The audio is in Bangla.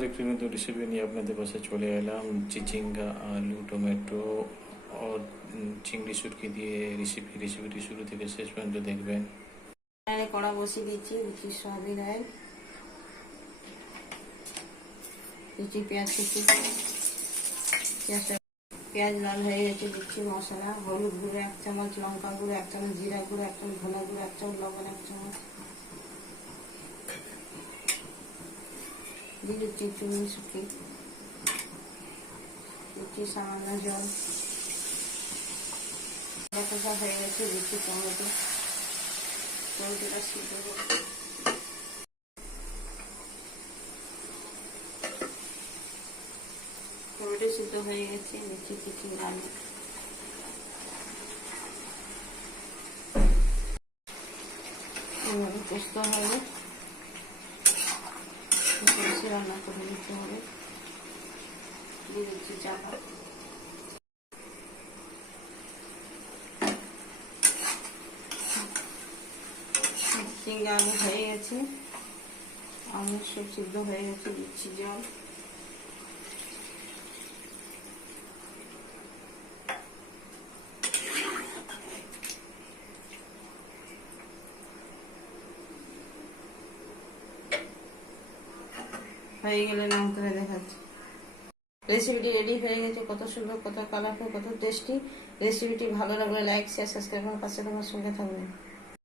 একটি রেসিপি নিয়ে আপনাদের পাশে চলে এলাম চিচিঙ্গা আলু টমেটো ও চিংড়ি সুটকি দিয়ে রেসিপি রেসিপিটি শুরু থেকে শেষ পর্যন্ত দেখবেন কড়া বসিয়ে দিচ্ছি দিচ্ছি সয়াবিন অয়েল দিচ্ছি পেঁয়াজ কুচি পেঁয়াজ লাল হয়ে গেছে দিচ্ছি মশলা হলুদ গুঁড়ো এক চামচ লঙ্কা গুঁড়ো এক চামচ জিরা গুঁড়ো এক চামচ ধনা গুঁড়ো এক চামচ লবণ এক চামচ দিচ্ছি চুনি শুকি দিচ্ছি সামান্য জল কষা হয়ে গেছে দিচ্ছি টমেটো টমেটোটা সিদ্ধ করতে টমেটো সিদ্ধ হয়ে গেছে নিচে কিছু আলু পোস্ত হবে রান্না করে নিতে হবে দিয়ে দিচ্ছি চাপা চিংড়ি আলু হয়ে গেছে। আলু সব সিদ্ধ হয়ে গেছে, দিচ্ছি জল। হয়ে গেলে নাম করে দেখাচ্ছি। রেসিপিটি রেডি হয়ে গেছে, কত সুন্দর, কত কালারফুল কত টেস্টি রেসিপিটি ভালো লাগলে লাইক শেয়ার সাবস্ক্রাইব করার পাশে তোমার সঙ্গে থাকবেন।